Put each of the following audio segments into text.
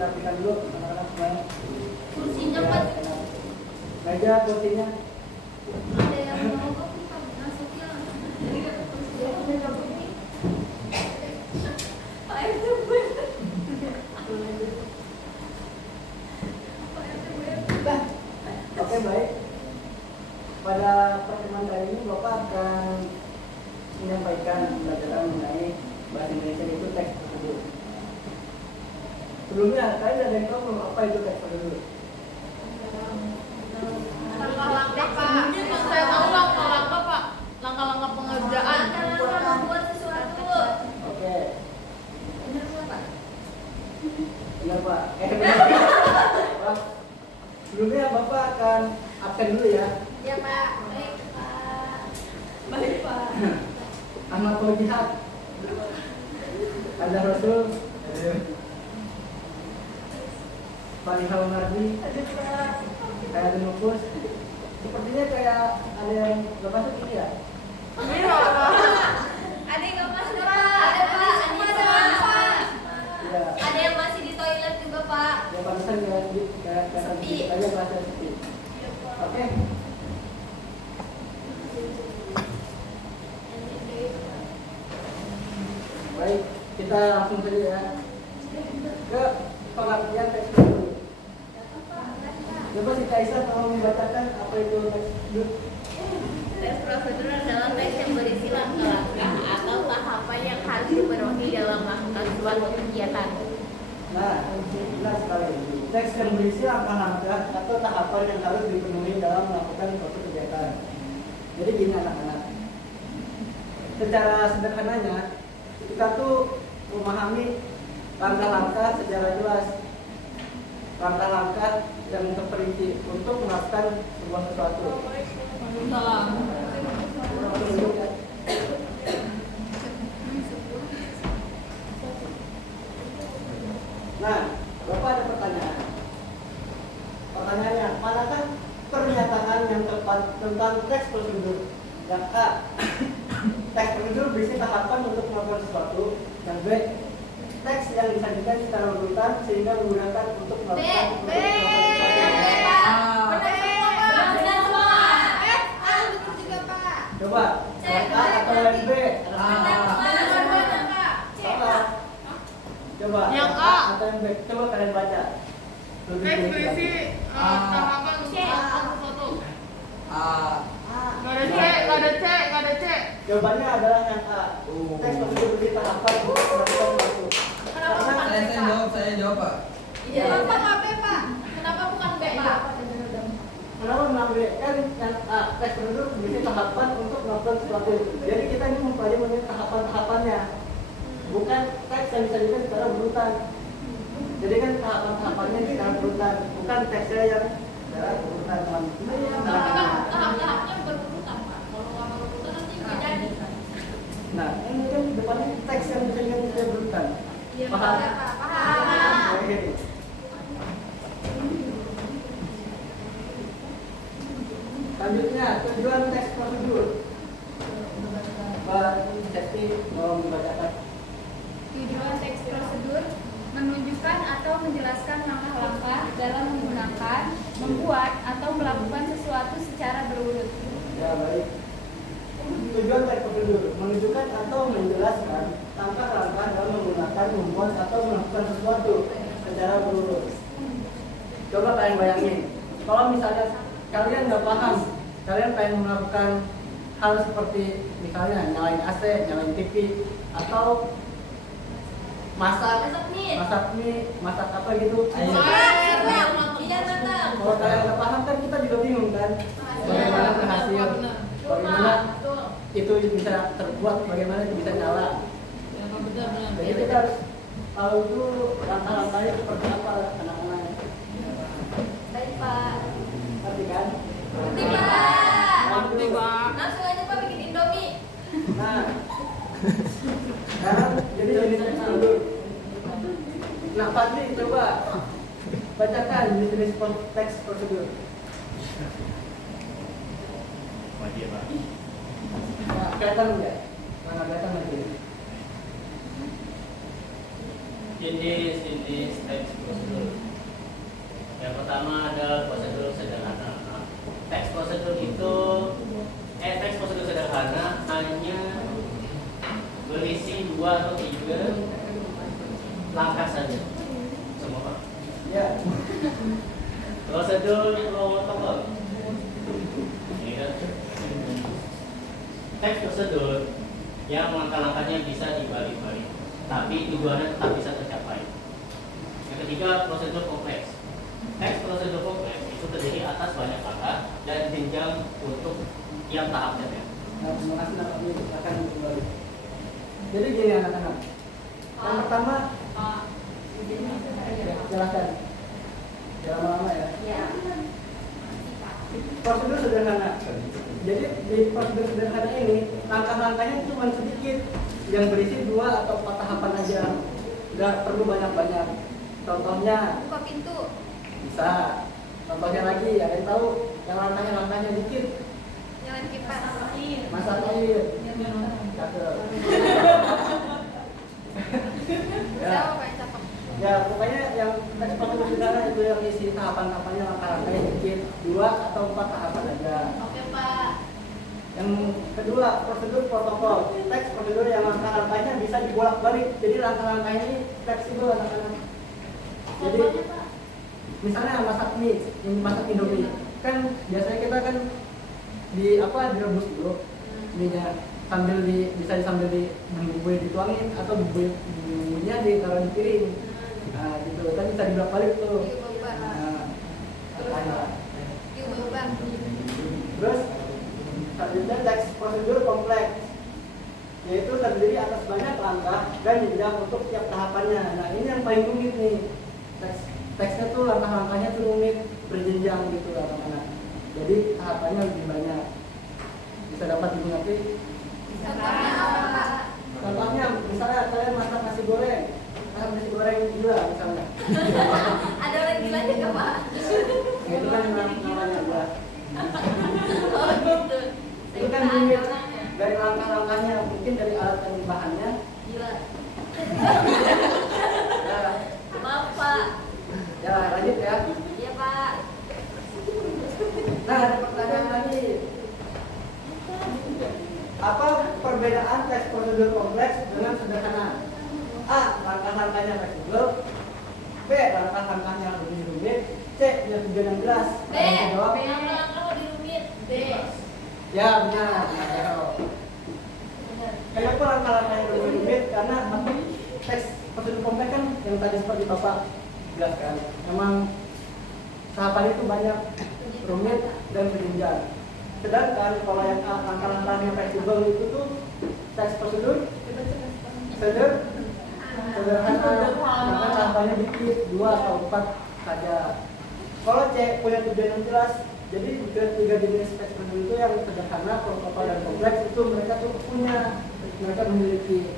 dirapikan dulu anak-anak semuanya. Kursinya Pak. Meja, kursinya. Ada yang mau kok masuknya. Jadi dapat kursi yang dapat ini. Pak RT gue. Pak RT gue. Oke, baik. Pada pertemuan kali ini Bapak akan menyampaikan pembelajaran mengenai bahasa Indonesia itu teks prosedur. Sebelumnya, kalian ada yang tahu apa itu teks prosedur? Langkah-langkah Pak. Saya tahu langkah-langkah Pak. Langkah-langkah pengerjaan. Langkah-langkah membuat sesuatu. Oke, Benar nggak Pak? benar Pak. Benar. Pak. Sebelumnya Bapak akan absen dulu ya. Ya Pak. Baik Pak. Baik Pak. Ahmad Jihad, ada Rasul, Pak Nihal Mardi, kayak ada Nupus. Sepertinya kayak ada yang gak masuk ini ya? Ada yang nggak masuk Pak. Ada Pak. Pak. Iya. Ada yang masih di toilet juga Pak. Ya pantesan kayak Sepi. aja bahasa sepi. Oke. Baik, kita langsung saja ya ke pengertian teks prosedur. Coba si Kaisar tolong membacakan apa itu teks prosedur. Teks prosedur adalah teks yang berisi langkah-langkah atau tahapan yang harus dipenuhi dalam melakukan suatu kegiatan. Nah, benar sekali. Teks yang berisi langkah-langkah atau tahapan yang harus dipenuhi dalam melakukan suatu kegiatan. Jadi gini anak-anak. Secara sederhananya, kita tuh memahami langkah-langkah secara jelas. Langkah-langkah yang terperinci untuk melakukan sebuah sesuatu. Nah, Bapak ada pertanyaan. Pertanyaannya, manakah pernyataan yang tepat tentang teks prosedur? Yang A, teks prosedur berisi tahapan untuk melakukan sesuatu. Yang B, teks yang disajikan secara berurutan sehingga menggunakan untuk melakukan sesuatu. Coba, yang A atau yang B? Salah. Coba, Yang A. atau yang B? Coba kalian baca. Teks berisi tahapan untuk sesuatu. Nggak ada C. Jawabannya adalah yang A. Teks prosedur berisi tahapan untuk melakukan sesuatu. Saya jawab Pak. Iya. Kenapa nggak B Pak? Kenapa bukan B Pak? Kenapa mengambil kan yang A, teks prosedur berisi tahapan untuk melakukan sesuatu. Jadi kita ini mempelajari mengenai tahapan-tahapannya, bukan teks yang disajikan secara berurutan. Jadi kan tahapan-tahapannya secara berurutan, bukan teksnya yang secara berurutan. Tapi kan tahap-tahapnya berurutan Pak. Kalau nggak berurutan nanti nggak jadi. Nah, ini kan depannya teks yang disajikan secara berurutan. Iya Paham? Pak. Paham. Oke. Selanjutnya, tujuan teks prosedur. Mbak Sesti mau membacakan. Tujuan teks prosedur menunjukkan atau menjelaskan langkah-langkah dalam menggunakan, membuat, atau melakukan sesuatu secara berurut. Ya, baik. Tujuan teks prosedur menunjukkan atau menjelaskan langkah-langkah dalam menggunakan, membuat, atau melakukan sesuatu secara berurut. Coba kalian bayangin, kalau misalnya kalian nggak paham, kalian pengen melakukan hal seperti misalnya nyalain AC, nyalain TV, atau masak mie, masak apa gitu. Ayo. Iya benar. Kalau kalian nggak paham kan kita juga bingung kan, bagaimana berhasil, bagaimana itu bisa terbuat, bagaimana itu bisa nyala. Jadi kita harus tahu itu langkah-langkahnya seperti apa anak-anak. Baik Pak. Ngerti kan? Ngerti Pak. Ngerti, Pak. Langsung aja Pak bikin Indomie. Nah, sekarang jadi jenis teks prosedur. Nah, Fadli coba bacakan jenis teks prosedur. Nah, kelihatan nggak? Mana kelihatan lagi? jenis teks prosedur. Yang pertama ada prosedur sederhana. Teks prosedur sederhana hanya berisi 2 atau 3 langkah saja. Semua Pak. Ya. Prosedur protokol. Ini kan teks prosedur yang langkah-langkahnya bisa dibalik-balik, tapi tujuannya tetap bisa tercapai. Yang ketiga, prosedur kompleks. Teks prosedur kompleks itu terdiri atas banyak langkah dan jenjang untuk yang tahapnya. Nah, terima kasih Pak. Akan kembali. Jadi gini anak-anak. Yang pertama, silakan. Jangan lama-lama ya. Prosedur sederhana. Jadi di prosedur sederhana ini langkah-langkahnya cuma sedikit, yang berisi 2 atau 4 tahapan aja, nggak perlu banyak-banyak. Contohnya Buka pintu. bisa. Contohnya lagi, ada yang tahu yang langkahnya dikit. Nyalain kipas. Masak air. Cakep. Ya. Siapa yang cakep? Ya, pokoknya yang teks prosedur sederhana itu yang isi tahapan-tahapannya langkah-langkahnya dikit, 2 atau 4 tahapan aja. Oke Pak. Yang kedua, prosedur protokol. Teks prosedur yang langkah-langkahnya bisa dibolak-balik. Jadi langkah-langkahnya ini fleksibel anak-anak. Jadi Contohnya Pak. misalnya masak mie, masak Indomie, kan biasanya kita kan direbus dulu mie-nya sambil di bumbu dituangin atau bumbunya ditaruh di piring. Nah, gitu kan bisa dibolak-balik tuh. Nah, terus selanjutnya teks prosedur kompleks, yaitu terdiri atas banyak langkah dan jenjang untuk tiap tahapannya. Nah, ini yang paling rumit nih. Teksnya tuh langkah-langkahnya tuh rumit, berjenjang gitu anak-anak. Jadi tahapannya lebih banyak. Bisa dapat dimengerti? Contohnya, misalnya kalian masak nasi goreng gila misalnya. Ada orang gilanya nggak Pak? Ya, itu kan namanya gula. Oh gitu. Itu kan rumit. Dari langkah-langkahnya, mungkin dari alat dan bahannya. Gila. Ya, Maaf Pak. ya lanjut ya. Iya Pak. Nah, ada pertanyaan lagi. Apa perbedaan teks prosedur kompleks dengan sederhana? A. Langkah-langkahnya fleksibel. B. Langkah-langkahnya lebih rumit. C. Punya tujuan yang jelas. B. Kalian jawab. Langkah lebih rumit. B. Ya benar. Kenapa langkah-langkahnya lebih rumit? Karena teks prosedur kompleks kan yang tadi seperti Bapak jelaskan. Memang tahapan itu banyak, rumit dan berjenjang. Sedangkan kalau yang langkah-langkahnya fleksibel itu tuh teks prosedur sederhana, karena tahapannya dikit, 2 atau 4 saja. Kalau C punya tujuan yang jelas, jadi 3 jenis teks prosedur itu yang sederhana, protokol dan kompleks itu mereka tuh punya, mereka memiliki,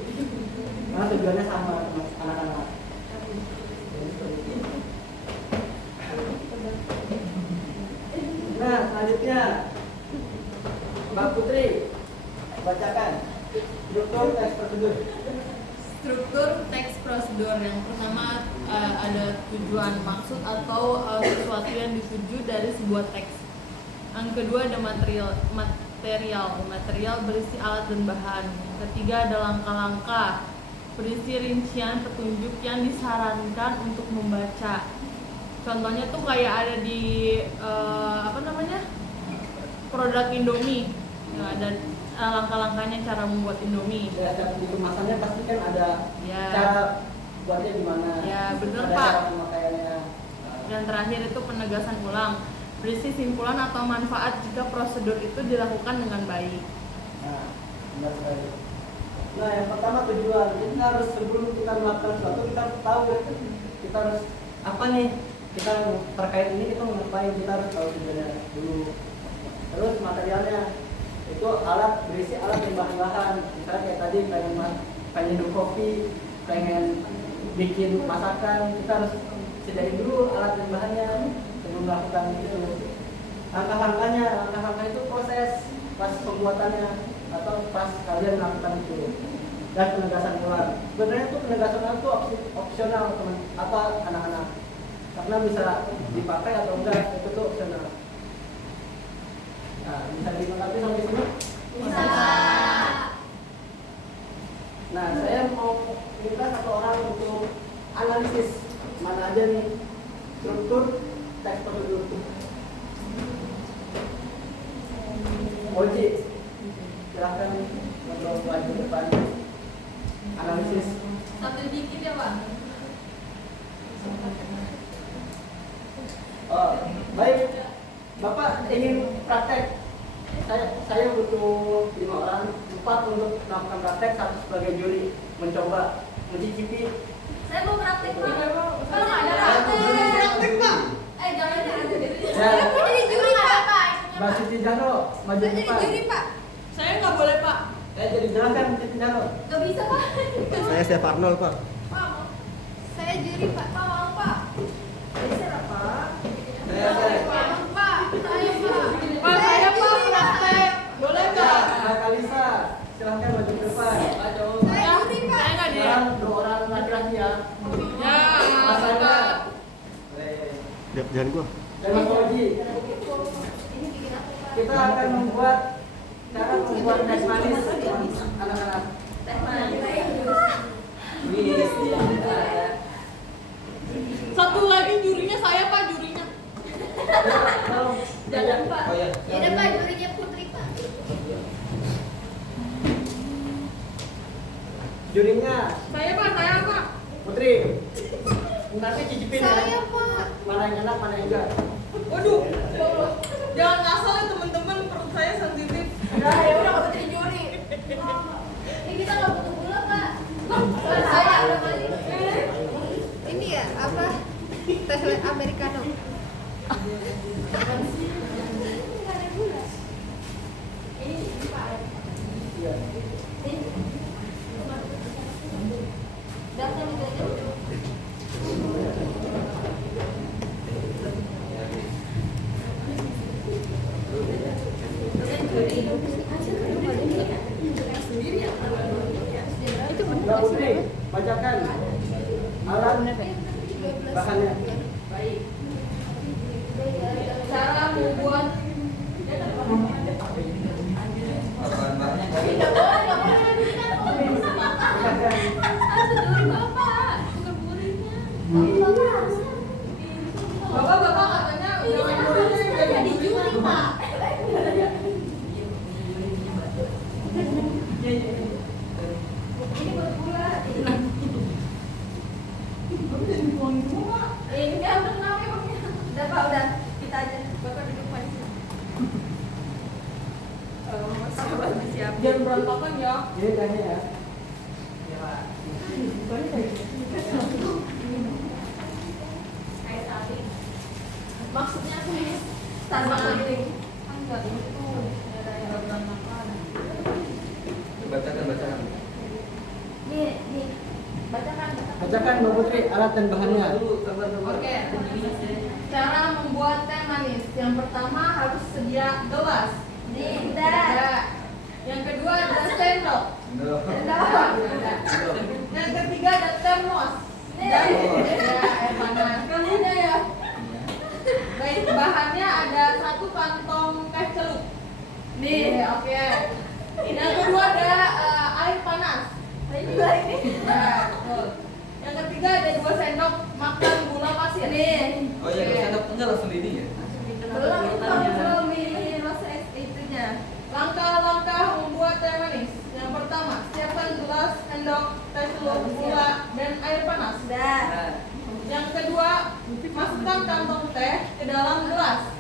karena tujuannya sama anak-anak. Nah, selanjutnya Mbak Putri, bacakan struktur teks prosedur. Struktur teks prosedur yang pertama ada tujuan maksud atau sesuatu yang dituju dari sebuah teks. Yang kedua ada material berisi alat dan bahan. Yang ketiga ada langkah-langkah berisi rincian petunjuk yang disarankan untuk membaca. Contohnya tuh kayak ada di produk Indomie. Ya, dan langkah-langkahnya cara membuat Indomie. Ya, di kemasannya pasti kan ada Ya. cara buatnya gimana. Ya, bener, ada Pak. cara pemakaiannya. Dan terakhir itu penegasan ulang. Berisi simpulan atau manfaat jika prosedur itu dilakukan dengan baik. Nah, benar sekali. Nah, yang pertama tujuan. Kita harus sebelum kita melakukan sesuatu kita harus tahu kita harus apa nih? Kita terkait ini kita mau ngapain, kita harus tahu tujuannya dulu. Terus materialnya itu berisi alat dan bahan-bahan. Misalnya kayak tadi pengen minum kopi, pengen bikin masakan, kita harus sediain dulu alat dan bahannya sebelum melakukan itu. Langkah-langkah itu proses pas pembuatannya atau pas kalian melakukan itu. dan penegasan ulang. Sebenarnya itu penegasan ulang itu opsional teman apa anak-anak, karena bisa dipakai atau enggak itu tuh opsional. Nah, bisa dilengkapi sampai sini? Bisa. Nah, saya mau minta satu orang untuk analisis mana aja nih struktur teks prosedur. Oji, silahkan ngobrol lagi ke depan. Analisis. Satu dikit ya Pak. Oh, baik. Bapak ingin praktek. Saya butuh 5 orang, 4 untuk melakukan praktek, 1 sebagai juri mencoba mencicipi. Saya mau praktek Pak. Kalau ada praktek Pak. Jangan Ya. Saya mau jadi juri Pak. Mbak Siti Jano, maju Saya ke jadi depan. juri Pak. saya nggak boleh Pak. Jadi jelaskan Siti Jano. Gak bisa Pak. Saya Chef Arnold, Pak. Pak, saya juri Pak. Pak mau Pak. Bisa Pak. Saya Pak. Pak, saya Pak. Pak saya Pak praktek. Boleh Ya, nggak? Kak Kalisa, silahkan maju ke depan. Saya juri Pak. Saya nggak dia. Sekarang 2 orang laki-laki ya. Ya, Mas Anda. Pak. Jangan gua. Dan Mas Oji. Ini bikin apa Pak? Kita akan membuat cara membuat teh manis anak-anak. Teh manis. Satu lagi jurinya saya Pak, jurinya. Jangan Pak. Oh, ya. Ini Pak jurinya Putri Pak. Jurinya Saya Pak. Putri. Nanti cicipin Saya ya. Pak. Mana yang enak, mana yang enggak. Waduh. Jangan ngasal ya teman-teman, perut saya sensitif. Udah ya udah nggak jadi juri. Ini kita nggak butuh gula Pak. Saya udah beli. Ini ya apa? Teh americano. Nggak ada gula. Ini Pak. Iya. Ini. Daftar itu aja. Mbak Putri, bacakan alat bahannya. Cara membuat Apaan, Pak? Tidak boleh, nggak boleh. Ini kan harus makan. Harus juri Bapak, bukan jurinya. Bapak katanya jangan jurinya yang Jadi juri Pak. Ini buat gula. Ini kan udah kenapa emangnya? Udah Pak, udah kita aja. Bapak duduk Pak. Sahabat siap. jangan berantakan ya. Ini tehnya ya. Kayak sapi. Maksudnya aku ini tanpa keliling. Enggak itu daerah berantakan. Bacakan. Nih. Bacakan. Bacakan Mbak Putri alat dan bahannya. Oke. Cara membuat teh manis. Yang pertama harus sedia gelas. Nih, Ada. Yang kedua ada sendok. Yang ketiga ada termos. Dan ada air panas. Kemudian ya. Baik, bahannya ada 1 kantong teh celup. Nih. Oke. Yang kedua ada air panas. Ini juga ini. Ya, betul. Yang ketiga ada 2 sendok makan gula pasir. Nih. Oh iya, kalau sendok enggak langsung ini ya? Belum ini proses itunya. Langkah-langkah membuat teh manis. Yang pertama, siapkan gelas, sendok, teh celup, gula, dan air panas. Udah. Yang kedua, masukkan kantong teh ke dalam gelas.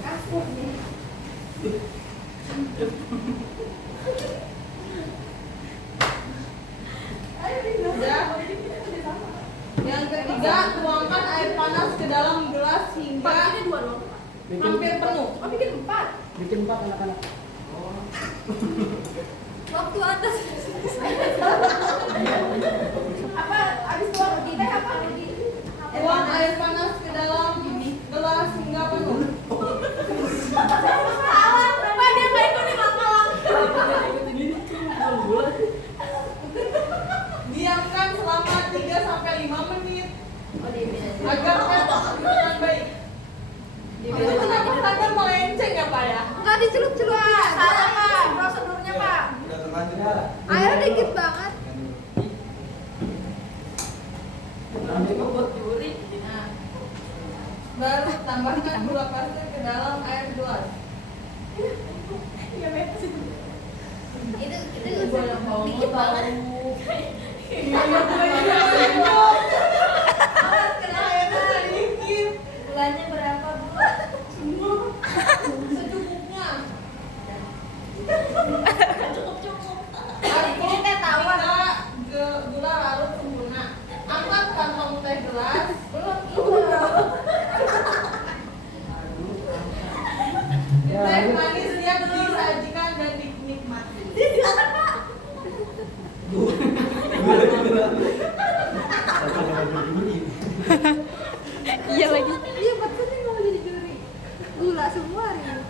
Kasur nih. Udah. Yang ketiga, tuangkan air panas ke dalam gelas hingga Ini 2 doang. hampir penuh. Oh, bikin 4. Bikin 4 anak-anak. Waktu atas. Apa? Abis tuang di teh apa? Tuang air panas ke dalam gelas hingga penuh. Salah, Pak dia nggak ikut nih makan. Oh, diemin aja. Agar dengan baik. Itu kenapa kadang melenceng ya Pak ya? Enggak dicelup-celup. Salah Pak, prosedurnya Pak. Udah terlanjur. Ya. Airnya dikit banget. Nanti buat juri. Nah, baru tambahkan gula pasir ke dalam air gelas. Ya Messi. Itu dikit banget. Awas kena Sedikit. gulanya berapa Bu? Secukupnya. Cukup. Ini teh tawar. Gula larut sempurna. Angkat kantong teh gelas. Ya, Teh lanjut. manis siap disajikan dan dinikmati. Iya lagi. Iya, maksudnya mau jadi juri. Gula semua hari ini.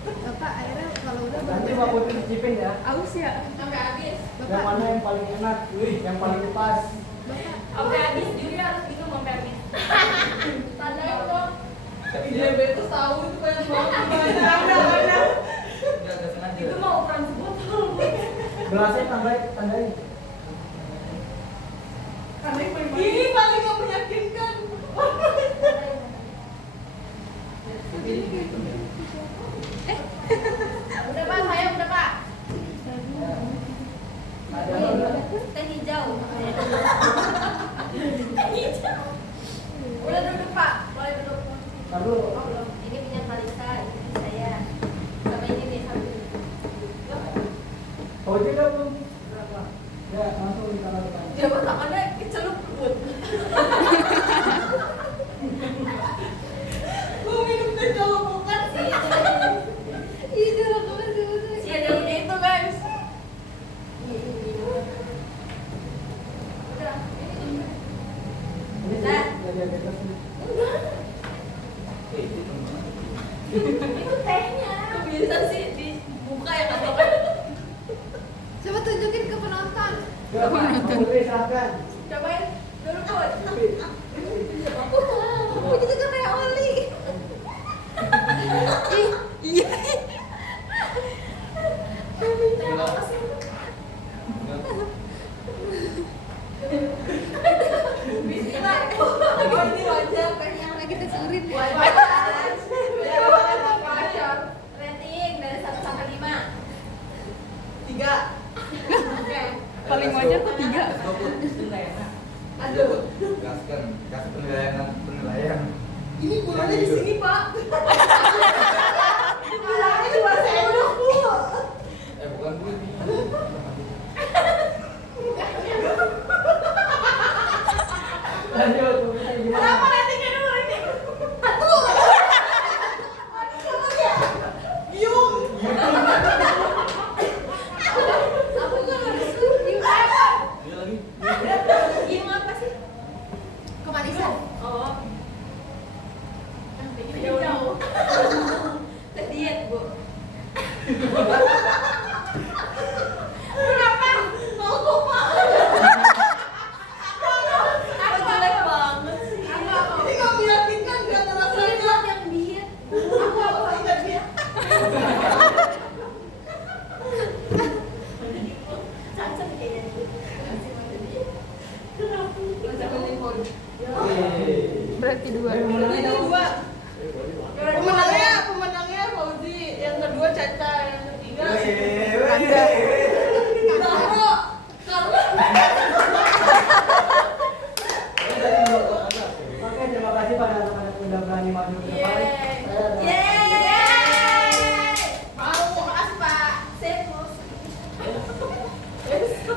Bapak airnya kalau udah Nanti Pak Putri cicipin ya. Aus ya. Sampai habis. Yang mana yang paling enak, yang paling pas. Sampai habis juri harus minum sampai habis. Tandain dong. Diabetes tahu itu banyak banget. Banyak. Udah sengaja. Itu mau ukuran sebotol. Gelasnya tandain. Ini paling gak meyakinkan. udah Pak, saya udah Pak. Ada apa? Teh hijau. Udah duduk Pak, boleh duduk. Lalu Oh, belum. Ini minyak Marisa, ini saya. Sama ini nih satu. kau juga belum? Ya, langsung di kamar depan. Dia tangannya kecelup perut. Gue minum teh kalau bukan sih. Ih, jorok banget sih. Si ada itu guys. Udah. Ini Nah. dari diabetes nih. Itu tehnya. Bisa sih dibuka ya kan? Coba tunjukin ke penonton. Ya, Pak Putri silahkan. Cobain dulu Put. Itu juga kayak oli. Ih, iya. Bismillah. Oh ini wajar tehnya. Lagi tesurin. Wajar. Wajar. Rating dari 1 sampai 5. 3. Oke. Paling wajar tuh 3. Aduh. Gaskan penilaian. Ini gulanya di sini, Pak. Gulanya di bahasa Sendok, Bu. Bukan gue nih. Lanjut, Putri gimana? Kenapa ratingnya dulu ini? Aduh. Aduh, ya. Yung. Aku kan harus gimana? Dia lagi. Yung apa sih? Kemanisan. Oh. Jauh. Ke diet, Bu. Kenapa? Mau lupa. Aku jelek banget sih. Ini nggak meyakinkan nggak Ini rasanya. buat yang diet. Aku ingat dia. Cacat kayaknya. Berarti 2. Ini dua. Pemenangnya Fauzi, yang kedua Caca, yang ketiga Karlo. Oke, terima kasih pada anak-anak yang udah berani maju ke depan. Saya adalah- Yeay. Terima kasih Pak. Saya mau.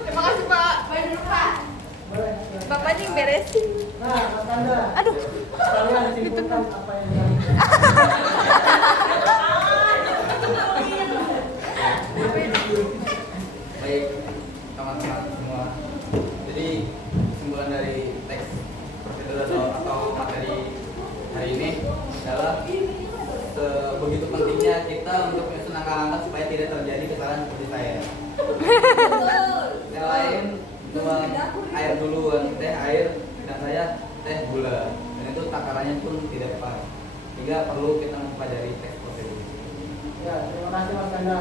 Terima kasih Pak. Boleh dulu Pak. Boleh. Bapak nih beresin. Nah, Mas Tanda. Aduh. Kalian simpulkan apa yang dari Baik, teman-teman semua. Jadi kesimpulan dari teks prosedur kesalahan seperti saya. Betul. Yang lain nuang air duluan, teh air, dan saya teh gula. Dan itu takarannya pun tidak pas. Sehingga perlu kita mempelajari teks prosedur. Ya, terima kasih Mas Ganda.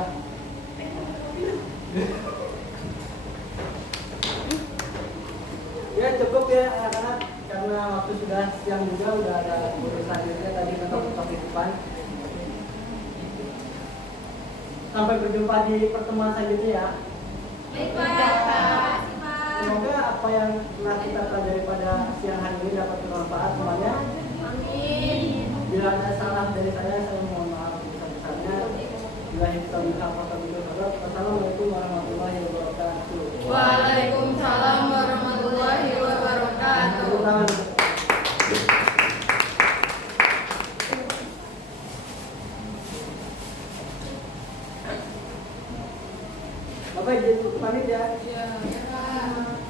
Ya cukup ya anak-anak, karena waktu sudah siang juga, udah ada guru selanjutnya tadi ketok-ketok di depan. Sampai berjumpa di pertemuan selanjutnya ya. Baik, Pak. Semoga apa yang telah kita pelajari pada siang hari ini dapat bermanfaat semuanya. Amin. Bila ada salah dari saya mohon maaf besar-besarnya. Bila kita minta Wassalamualaikum warahmatullahi wabarakatuh. Waalaikumsalam warahmatullahi wabarakatuh. Tepuk tangan. Bapak izin pamit ya. Ya, Pak.